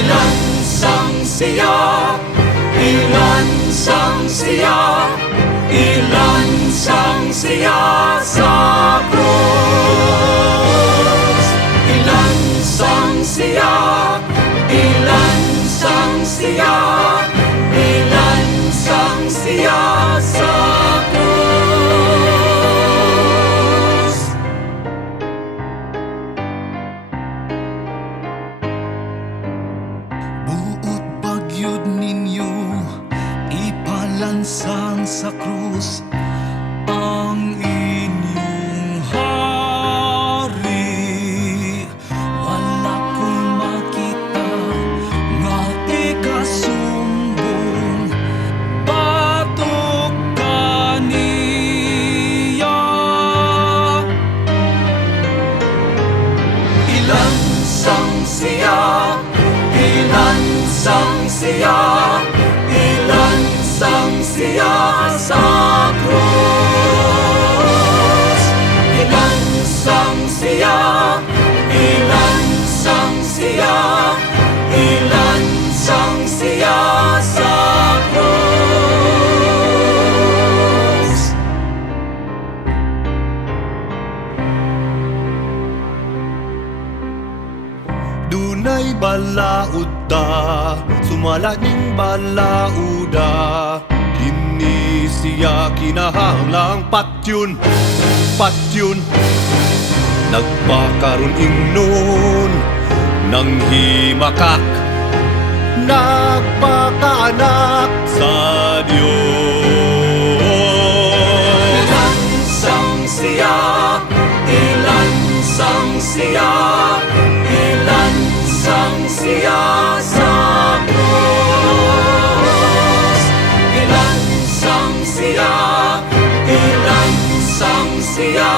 Ilansang siya, ilansang siya, ilansang siya sa krus. Ilansang siya, ilansang siya, ilansang siya sa krus. Buot bagyod ninyo, ipalansang sa krus ang inyong hari. Wala ko'y makita nga ikasumbong batok kaniya. Ilansang siya, ilansang siya, ilansang siya sa krus. Ilansang siya, ilansang siya, ilansang siya sa krus. Dunay balaod ta, sumala ning balauda. Kini siya kinahanglang patyun, patyun. Nagpakaroon ingnon nang himakak, nagpakaanak sa Diyos. Ilansang siya, ilansang siya, ilansang siya sa krus. Ilansang siya, ilansang siya,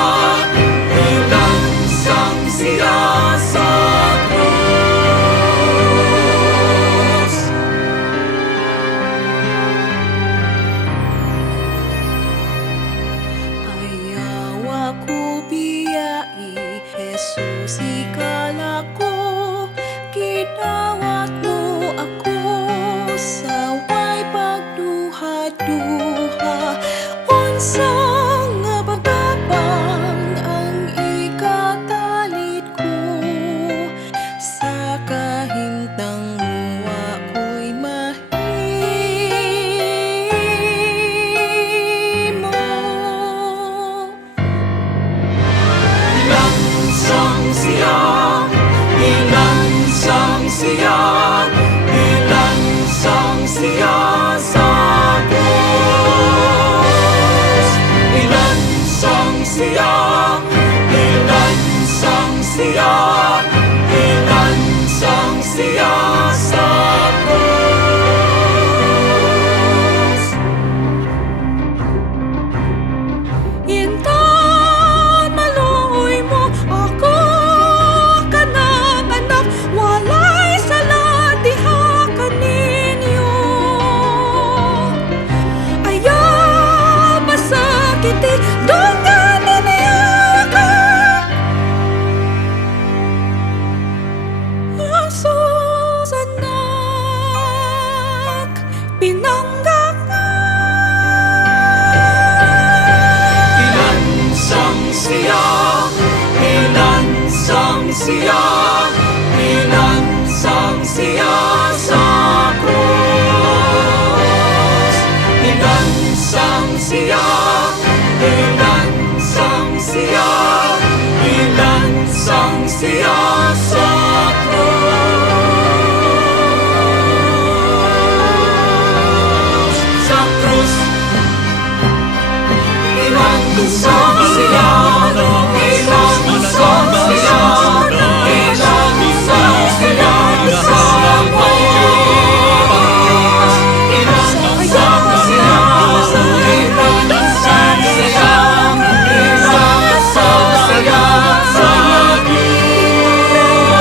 ilansang siya sa krus. Ayaw ako biyai, Jesus ikala ko, kinawat mo ako sa way pagduha-duha. Unsang nga pagkapang ang ikatalit ko, sa kahimtang mo ako'y mahimo. Ilansang siya, ilansang siya, ilansang siya sa krus. Ilansang siya, ilansang siya, ilansang siya sa krus. Intan maluoy mo ako kanang anak, walay sala diha kaninyo. Ayaw masakiti, dungganin niya ako. Asus anak, pinanggap ka. Ilansang siya, ilansang siya, ilansang siya sa krus. Ilansang siya, ilansang siya, ilansang siya sa krus. Sa krus. Ilansang siya, ilansang siya, ilansang siya sa krus. Ilansang siya, ilansang siya, ilansang siya sa Diyos.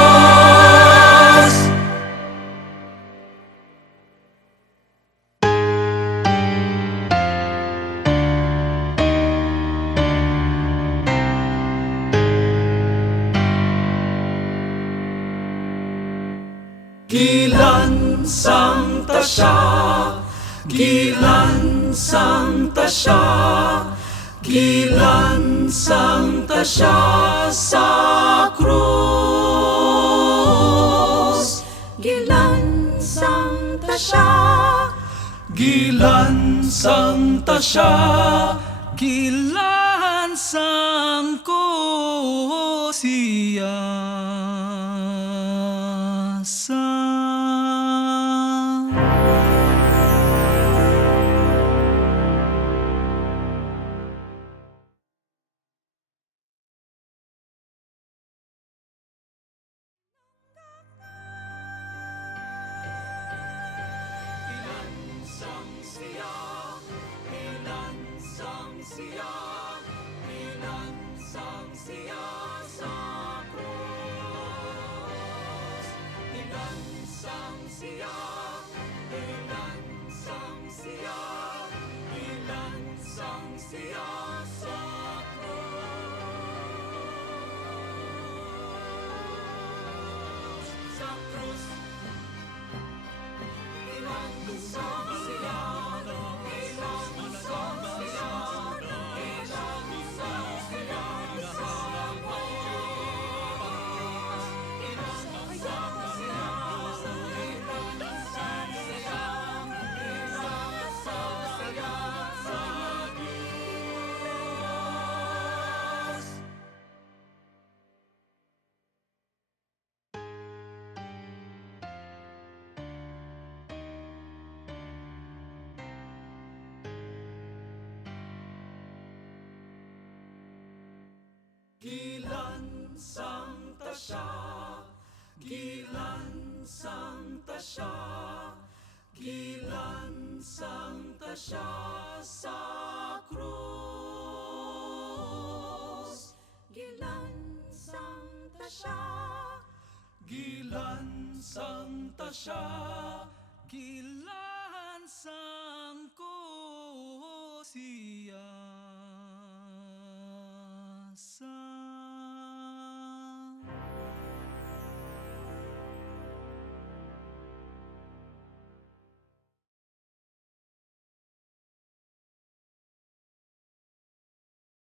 Santa siya, Gilan Santa siya, Gilan Santa siya sa krus. Gilan Santa siya, Gilan Santa siya, Gilan Sangko siya sa Gilan Santa siya, Gilan Santa siya, Gilan Santa siya sa krus. Gilan Santa siya, Gilan Santa siya, Gilan Sangko siya